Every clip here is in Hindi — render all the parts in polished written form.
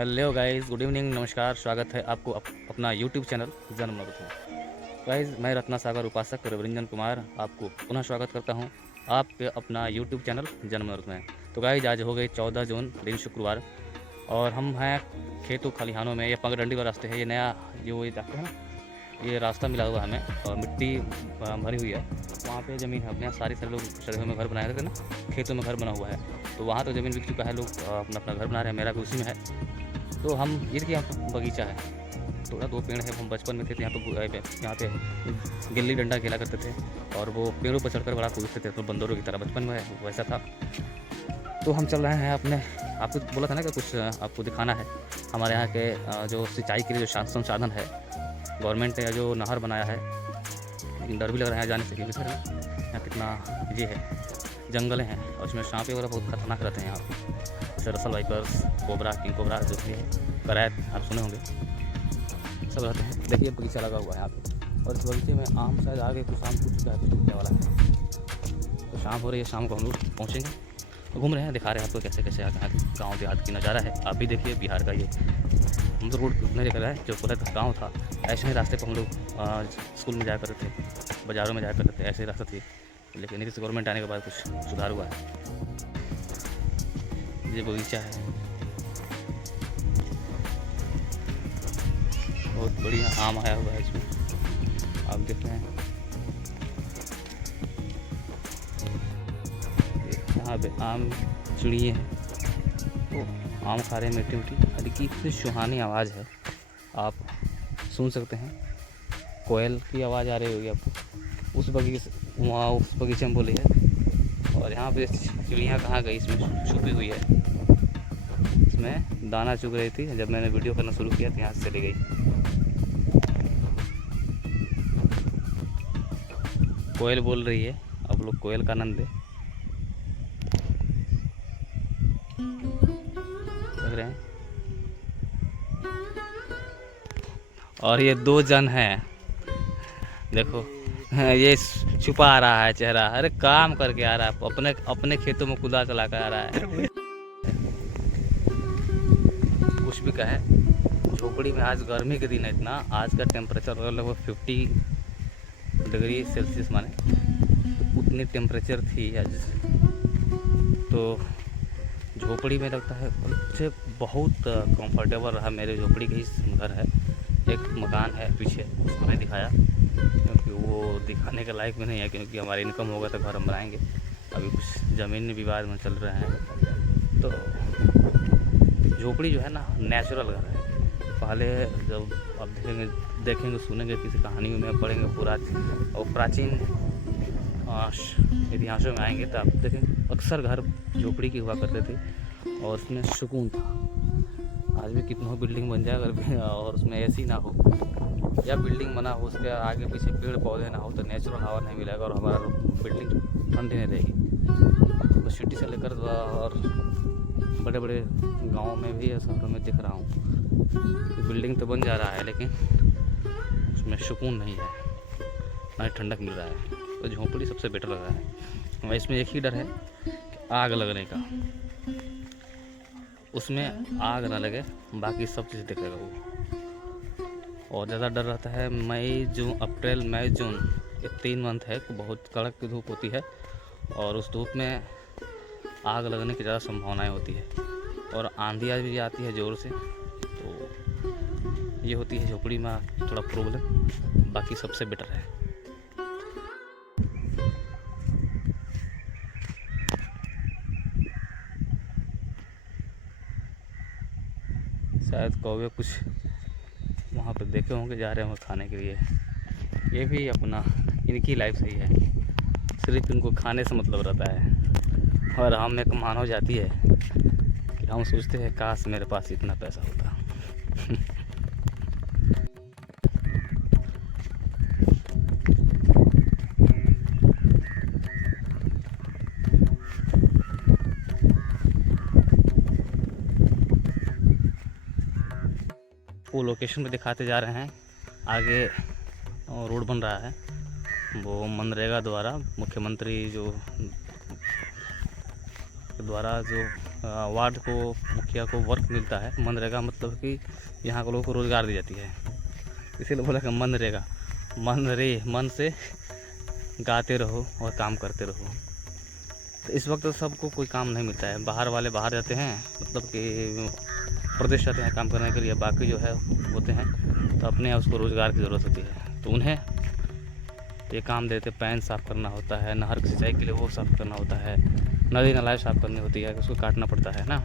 हेलो गाइस, गुड इवनिंग, नमस्कार। स्वागत है आपको अपना यूट्यूब चैनल जन्मअमृत में। गाइस, मैं रत्ना सागर उपासक रविरंजन कुमार आपको पुनः स्वागत करता हूं आपके अपना यूट्यूब चैनल जन्मअमृत में। तो गाइस, आज हो गई 14 जून, दिन शुक्रवार, और हम हैं खेतों खलिहानों में। ये पगडंडी वाला रास्ते है, ये नया जो ये जाते हैं ना, ये रास्ता मिला हुआ है हमें, और मिट्टी भरी हुई है। वहाँ पे ज़मीन है अपने यहाँ, सारे लोग सड़कों में घर बनाए रहते हैं ना, खेतों में घर बना हुआ है। तो वहाँ तो ज़मीन बिक चुका है, लोग अपना अपना घर बना रहे हैं, मेरा भी उसी में है। तो हम ये देखिए, यहाँ पर बगीचा है, थोड़ा 2 पेड़ है। हम बचपन में थे तो यहाँ पे गिल्ली डंडा खेला करते थे, और वो पेड़ों पर चढ़कर बड़ा कूदते थे, तो बंदरों की तरह बचपन में वैसा था। तो हम चल रहे हैं अपने, आपको बोला था ना कि कुछ आपको दिखाना है हमारे यहाँ के जो सिंचाई के लिए जो संसाधन है। गवर्नमेंट ने जो नहर बनाया है, लेकिन डर भी लग रहा है जाने से, क्योंकि सर यहाँ कितना ये है, जंगल हैं, और उसमें सांप वगैरह बहुत खतरनाक रहते हैं यहाँ पे, जैसे Russell vipers, cobra, king cobra जो भी है, करैत आप सुने होंगे, सब रहते हैं। देखिए बगीचा लगा हुआ है यहाँ पे, और इस बगीचे में आम शायद आगे कुछ आम टूट चुका है, तो टूटने वाला है। तो शाम हो रही है, शाम को हम लोग पहुँचेंगे, तो घूम रहे हैं, दिखा रहे हैं आपको कैसे कैसे यहाँ गाँव देहात की नज़ारा है। आप भी देखिए बिहार का ये हम तो रोड नहीं जगह है, जो पूरा गाँव था, ऐसे ही रास्ते पर हम लोग स्कूल में जाया करते थे, बाज़ारों में जाया करते थे, ऐसे ही रास्ता थी। लेकिन नीतीश गवर्नमेंट आने के बाद कुछ सुधार हुआ है। ये बगीचा है, बहुत बढ़िया आम आया हुआ है इसमें, आप देख रहे हैं। यहाँ पे आम चिड़िए हैं, तो आम खा रहे हैं मीठी मीठी, हल्की इतनी सुहानी आवाज़ है, आप सुन सकते हैं। कोयल की आवाज़ आ रही होगी आपको, उस बगीचे में बोली है। और यहाँ पे चिड़िया कहाँ गई, इसमें छुपी हुई है, इसमें दाना चुग रही थी। जब मैंने वीडियो करना शुरू किया तो यहाँ से चली गई। कोयल बोल रही है, अब लोग कोयल का आनंद ले रहे हैं। और ये 2 जन हैं, देखो, ये छुपा रहा है चेहरा, अरे काम करके आ रहा है, अपने खेतों में कुदा चला कर आ रहा है। कुछ भी कहे, झोपड़ी में आज गर्मी के दिन है, इतना आज का टेम्परेचर लगभग 50 डिग्री सेल्सियस, माने उतनी टेम्परेचर थी आज। तो झोपड़ी में लगता है मुझे बहुत कंफर्टेबल रहा। मेरे झोपड़ी का ही घर है, एक मकान है पीछे, उसको नहीं दिखाया क्योंकि वो दिखाने के लायक भी नहीं है, क्योंकि हमारी इनकम होगा तो घर हम बनाएंगे। अभी कुछ ज़मीन विवाद में चल रहे हैं। तो झोपड़ी जो है ना, नेचुरल घर है। पहले जब आप देखेंगे सुनेंगे, किसी कहानी में पढ़ेंगे पूरा और प्राचीन इतिहासों में आएंगे, तो आप देखेंगे अक्सर घर झोपड़ी की हुआ करते थे, और उसमें सुकून था। आज भी कितना बिल्डिंग बन जाए अगर भी, और उसमें एसी ना हो, या बिल्डिंग बना हो उसके आगे पीछे पेड़ पौधे ना हो, तो नेचुरल हवा नहीं मिलेगा, और हमारा बिल्डिंग ठंडी नहीं रहेगी। तो सिटी से लेकर और बड़े बड़े गाँव में भी, शहरों में दिख रहा हूँ कि बिल्डिंग तो बन जा रहा है, लेकिन उसमें सुकून नहीं है, ना ही ठंडक मिल रहा है। तो झोंपड़ी सबसे बेटर लग रहा है। वह इसमें एक ही डर है कि आग लगने का, उसमें आग ना लगे, बाकी सब चीज़ दिखेगा वो। और ज़्यादा डर रहता है अप्रैल मई जून, ये 3 मंथ है कि बहुत कड़क की धूप होती है, और उस धूप में आग लगने की ज़्यादा संभावनाएं होती है, और आंधी भी आती है ज़ोर से। तो ये होती है झोपड़ी में थोड़ा प्रॉब्लम, बाकी सबसे बेटर है। शायद कौवे कुछ वहाँ पर देखे होंगे, जा रहे होंगे खाने के लिए। ये भी अपना इनकी लाइफ सही है, सिर्फ इनको खाने से मतलब रहता है। और हम एक मानव जाति है कि हम सोचते हैं काश मेरे पास इतना पैसा होता। वो लोकेशन में दिखाते जा रहे हैं, आगे रोड बन रहा है, वो मनरेगा द्वारा, मुख्यमंत्री जो द्वारा जो वार्ड को, मुखिया को वर्क मिलता है। मनरेगा मतलब कि यहाँ के लोगों को रोज़गार दी जाती है, इसीलिए बोला कि मनरेगा, मन से गाते रहो और काम करते रहो। तो इस वक्त तो सबको कोई काम नहीं मिलता है, बाहर वाले बाहर जाते हैं, मतलब कि प्रदेश जाते हैं काम करने के लिए, बाकी जो है होते हैं तो अपने यहाँ उसको रोज़गार की ज़रूरत होती है, तो उन्हें ये काम देते। पैन साफ़ करना होता है, नहर की सिंचाई के लिए वो साफ़ करना होता है, नदी नाला साफ़ करनी होती है, उसको काटना पड़ता है ना,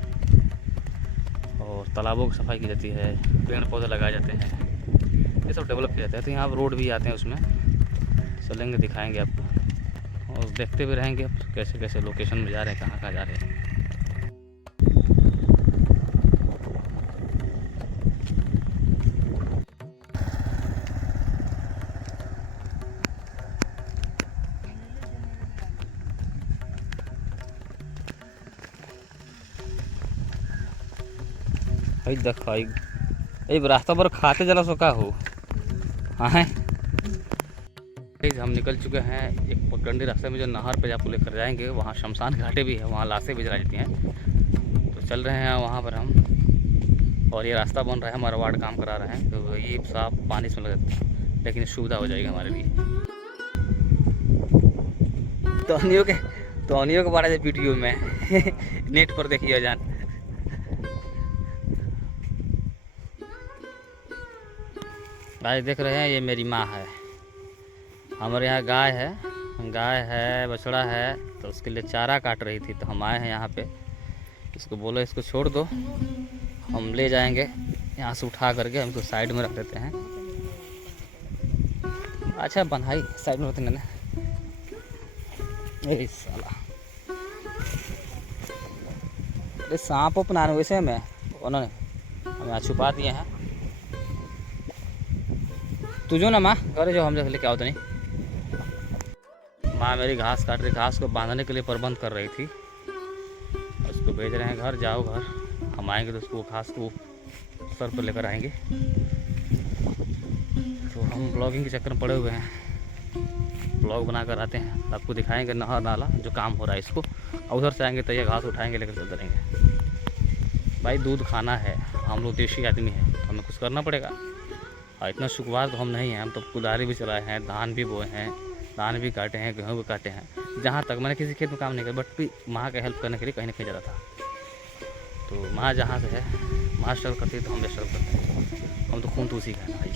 और तालाबों की सफाई की जाती है, पेड़ पौधे लगाए जाते हैं, ये सब डेवलप किया जाता है। तो यहाँ पर रोड भी आते हैं, उसमें चलेंगे, दिखाएंगे आपको, और देखते भी रहेंगे कैसे कैसे लोकेशन में जा रहे हैं, कहाँ कहाँ जा रहे हैं। दिखाई रास्ता पर खाते जला सो का हो। हाँ, हम निकल चुके हैं एक पगडंडी रास्ते में, जो नहर पे आपको लेकर जाएंगे। वहाँ शमशान घाटे भी है, वहाँ लाशें भी जलाई जाती हैं, तो चल रहे हैं वहाँ पर हम। और ये रास्ता बन रहा है, हमारा वार्ड काम करा रहे हैं, तो ये साफ पानी इसमें लग जाता है, लेकिन सुविधा हो जाएगी हमारे लिए। तोनियों के बारे में वीडियो में नेट पर देखिए जान। भाई देख रहे हैं, ये मेरी माँ है। हमारे यहाँ गाय है, बछड़ा है, तो उसके लिए चारा काट रही थी, तो हम आए हैं यहाँ पे। इसको बोलो इसको छोड़ दो, हम ले जाएंगे यहाँ से उठा करके, हम इसको साइड में रख देते हैं। अच्छा बनाई साइड में रखते ना, ये साला अरे सांप अपना वैसे में उन्होंने हम यहाँ छुपा दिए हैं। तुझो ना माँ घर जो हम लेके आओ तो नहीं। माँ मेरी घास काट रही, घास को बांधने के लिए प्रबंध कर रही थी, उसको भेज रहे हैं घर, जाओ घर, हम आएंगे तो उसको घास को सर पर लेकर आएंगे। तो हम ब्लॉगिंग के चक्कर में पड़े हुए हैं, ब्लॉग बनाकर आते हैं, आपको दिखाएंगे नहर नाला जो काम हो रहा है इसको, और उधर से आएंगे तो ये घास उठाएंगे, लेकर चलते रहेंगे। भाई दूध खाना है, हम लोग देशी आदमी हैं, तो हमें कुछ करना पड़ेगा। और इतना शुक्रवार तो हम नहीं हैं, हम तो कुदारी भी चलाए हैं, धान भी बोए हैं, धान भी काटे हैं, गेहूँ भी काटे हैं। जहाँ तक मैंने किसी खेत में काम नहीं किया, बट भी माँ का हेल्प करने के लिए कहीं ना कहीं जा रहा था। तो माँ जहाँ से है, माँ स्ट्रगल करती है तो हम भी स्ट्रगल करते हैं, हम तो खून तो उसी का है भाई,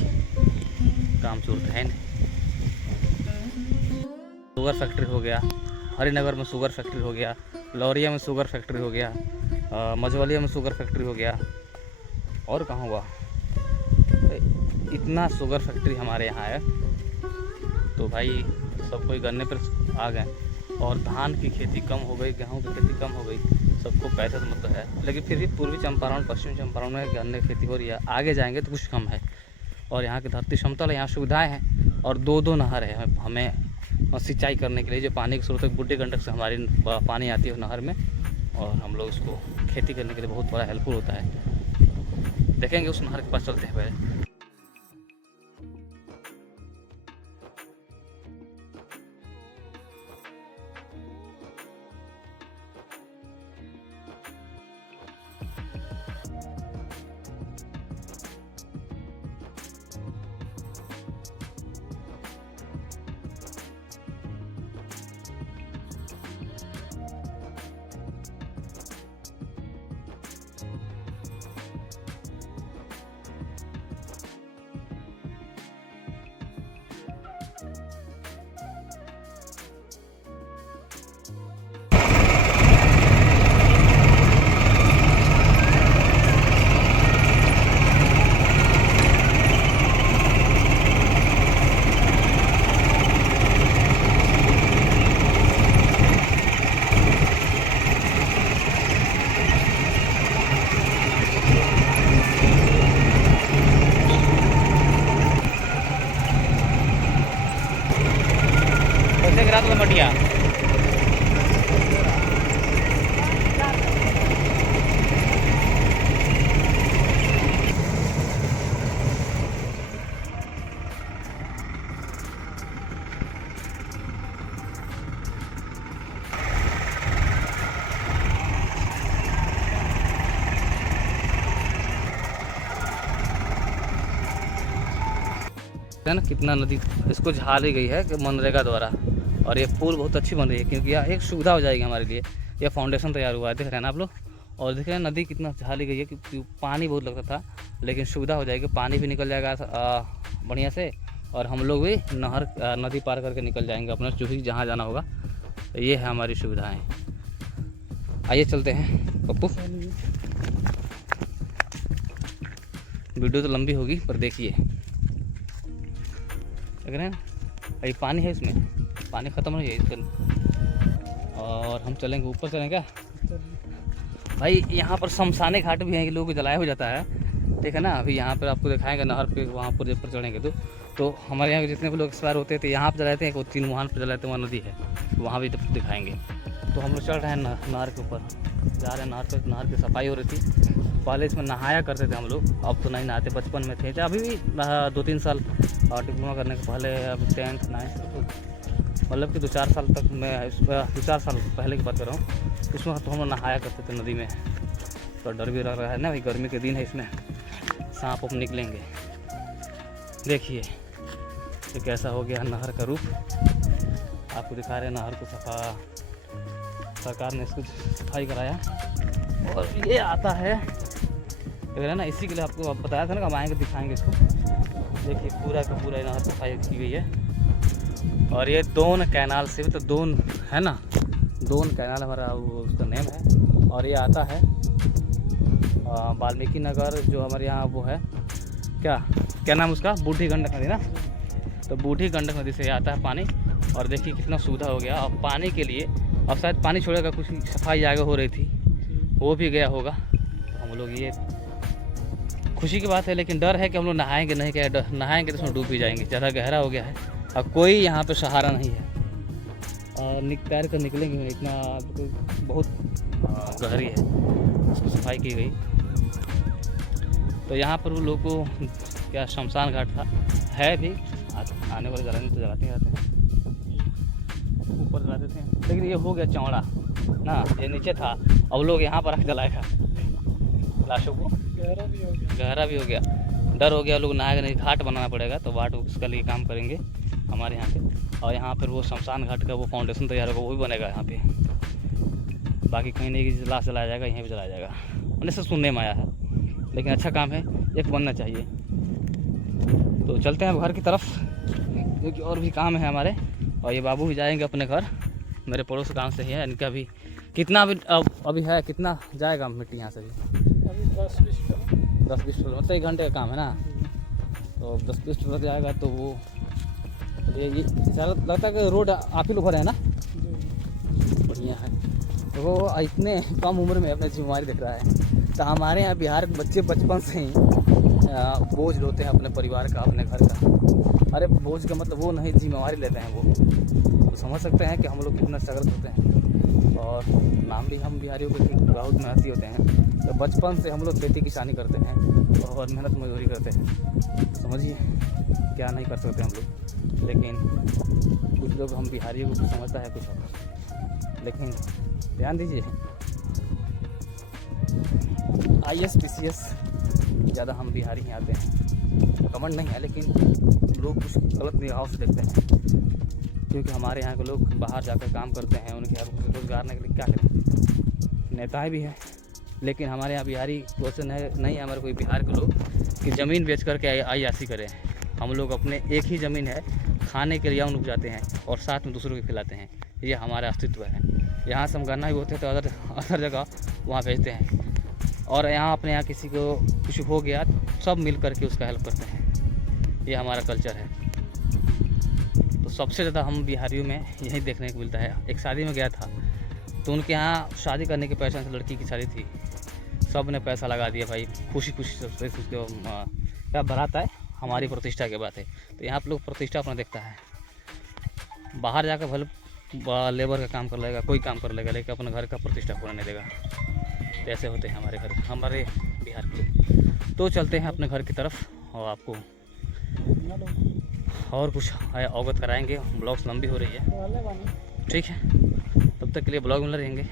काम चोर तो है नहीं। शुगर फैक्ट्री हो गया, हरिनगर में शुगर फैक्ट्री हो गया, लौरिया में शुगर फैक्ट्री हो गया, मझौलिया में शुगर फैक्ट्री हो गया, और कहाँ हुआ, इतना शुगर फैक्ट्री हमारे यहाँ है। तो भाई सब कोई गन्ने पर आ गए, और धान की खेती कम हो गई, गेहूँ की खेती कम हो गई, सबको पैसा तो मतलब है, लेकिन फिर भी पूर्वी चंपारण पश्चिम चंपारण में गन्ने की खेती हो रही है। आगे जाएंगे तो कुछ कम है, और यहाँ की धरती समतल है, यहाँ सुविधाएँ हैं, और दो नहर है हमें सिंचाई करने के लिए। जो पानी की स्रोत है, बुड्ढे गंडक से हमारी पानी आती है नहर में, और हम लोग उसको खेती करने के लिए बहुत बड़ा हेल्पफुल होता है। देखेंगे उस नहर के पास चलते हैं पहले। रात में मटिया सकते हैं ना कितना नदी इसको झाली गई है कि मनरेगा द्वारा। और ये पुल बहुत अच्छी बन रही है क्योंकि यह एक सुविधा हो जाएगी हमारे लिए। यह फाउंडेशन तैयार हुआ है, देख रहे हैं ना आप लोग। और देख रहे हैं नदी कितना झाली गई है क्योंकि पानी बहुत लगता था, लेकिन सुविधा हो जाएगी, पानी भी निकल जाएगा बढ़िया से। और हम लोग भी नदी पार करके निकल जाएंगे अपना जो भी जहाँ जाना होगा। तो ये है हमारी सुविधाएँ। आइए चलते हैं पप्पू। वीडियो तो लंबी होगी पर देखिए, देख रहे हैं ये पानी है, इसमें पानी ख़त्म नहीं है इसके। और हम चलेंगे ऊपर, चलेंगे क्या भाई। यहाँ पर शमशाने घाट भी हैं कि लोगों को जलाया हो जाता है, ठीक है ना। अभी यहाँ पर आपको दिखाएंगे नहर पे, वहाँ पर जब पर चढ़ेंगे तो हमारे यहाँ के जितने भी लोग एक्सपायर होते हैं तो यहाँ पर जलाते हैं, 3 मुहान पर जलाते हैं, वहाँ नदी है, वहाँ भी दिखाएंगे। तो हम लोग चल रहे हैं नहर के ऊपर, जा रहे हैं नहर पे। नहर की सफाई हो रही थी, पहले इसमें नहाया करते थे हम लोग, अब तो नहीं नहाते, बचपन में थे। अभी भी 2-3 साल डिप्लोमा करने के पहले, अब 10th 9th मतलब कि 2-4 साल तक मैं 2-4 साल पहले की बात कर रहा हूँ। उसमें तो हम लोग नहाया करते थे नदी में। तो डर भी लग रहा है ना भाई, गर्मी के दिन है, इसमें सांप उप निकलेंगे। देखिए ये कैसा हो गया नहर का रूप, आपको दिखा रहे हैं नहर को सफा। सरकार ने इसको सफाई कराया और ये आता है, देख रहे हैं ना। इसी के लिए आपको बताया था ना कि हम आएँगे दिखाएँगे इसको। देखिए पूरा का पूरा नहर सफाई की गई है। और ये दोन कैनाल से, तो दोन है ना, दोन कैनाल हमारा उसका नेम है। और ये आता है वाल्मीकि नगर, जो हमारे यहाँ वो है, क्या नाम उसका, बूढ़ी गंडक नदी ना। तो बूढ़ी गंडक नदी से आता है पानी। और देखिए कितना सुविधा हो गया अब पानी के लिए। अब शायद पानी छोड़ेगा, कुछ सफाई आगे हो रही थी, वो भी गया होगा। तो हम लोग, ये खुशी की बात है, लेकिन डर है कि हम लोग नहाएंगे नहीं, क्या नहाएंगे तो उसमें डूब भी जाएंगे, ज़्यादा गहरा हो गया है। अब कोई यहाँ पे सहारा नहीं है, और तैर कर निकलेंगे, इतना बहुत गहरी है, उसकी सफाई की गई। तो यहाँ पर वो लोग को क्या शमशान घाट था, है भी, आने वाले जलाने तो जलाते ही रहते हैं, ऊपर जलाते थे, लेकिन ये हो गया चौड़ा ना, ये नीचे था, अब लोग यहाँ पर रख जलाएगा लाशों को। गहरा भी हो गया, डर हो गया, लोग नहाएगा नहीं, घाट बनाना पड़ेगा। तो वाट उसका लिए काम करेंगे हमारे यहाँ पे। और यहाँ पर वो शमशान घाट का वो फाउंडेशन तैयार होगा, वो भी बनेगा यहाँ पे। बाकी कहीं नहीं कि लाश जलाया जाएगा, यहीं पे जलाया जाएगा, मैंने से सुनने में आया है। लेकिन अच्छा काम है, एक बनना चाहिए। तो चलते हैं अब घर की तरफ, क्योंकि और भी काम है हमारे। और ये बाबू भी जाएंगे अपने घर, मेरे पड़ोस गाँव से ही है। इनका भी कितना अभी है, कितना जाएगा मिट्टी यहाँ से भी? 10-20 टन, मतलब 1 घंटे का काम है ना। तो 10-20 टन लग जाएगा। तो वो ये लगता है कि रोड आप ही लोग भरे हैं ना, बढ़िया है। तो वो इतने कम उम्र में अपनी जिम्मेवारी दिख रहा है। तो हमारे यहाँ बिहार के बच्चे बचपन से ही बोझ ढोते हैं अपने परिवार का, अपने घर का। अरे बोझ का मतलब वो नहीं, जिम्मेवारी लेते हैं वो। तो समझ सकते हैं कि हम लोग कितना स्ट्रगल होते हैं। और नाम भी हम बिहारियों के बहुत मेहनती होते हैं। तो बचपन से हम लोग खेती किसानी करते हैं और मेहनत मजदूरी करते हैं। समझिए क्या नहीं कर सकते हम लोग, लेकिन कुछ लोग हम बिहारियों को कुछ समझता है कुछ और। लेकिन ध्यान दीजिए, IAS PCS ज़्यादा हम बिहारी ही आते हैं, कमेंट नहीं है, लेकिन लोग कुछ गलत निगाहों से देखते हैं। क्योंकि हमारे यहाँ के लोग बाहर जाकर काम करते हैं, उनके यहाँ कुछ रोजगार के लिए क्या करें, नेताएं भी हैं। लेकिन हमारे यहाँ बिहारी क्वेश्चन है नहीं है, हमारे कोई बिहार के लोग कि ज़मीन बेच करके अय्याशी करें। हम लोग अपने एक ही ज़मीन है, खाने के लिए हम लोग जाते हैं और साथ में दूसरों को खिलाते हैं। ये हमारा अस्तित्व है। यहाँ से हम गन्ना भी होते हैं तो अदर जगह वहाँ भेजते हैं। और यहाँ अपने यहाँ किसी को कुछ हो गया, सब मिल करके उसका हेल्प करते हैं। ये हमारा कल्चर है। तो सबसे ज़्यादा हम बिहारियों में यही देखने को मिलता है। एक शादी में गया था, तो उनके यहाँ शादी करने के पैसे से, लड़की की शादी थी, सब ने पैसा लगा दिया भाई, खुशी खुशी से उसको क्या बारात है, हमारी प्रतिष्ठा की बात है। तो यहाँ पर लोग प्रतिष्ठा अपना देखता है। बाहर जाकर भले लेबर का काम कर लेगा, कोई काम कर लेगा, लेकिन अपने घर का प्रतिष्ठा पूरा नहीं देगा। तो ऐसे होते हैं हमारे घर, हमारे बिहार के। तो चलते हैं अपने घर की तरफ और आपको और कुछ अवगत कराएंगे। ब्लॉग्स लंबी हो रही है, ठीक है। तब तक के लिए ब्लॉग में रहेंगे।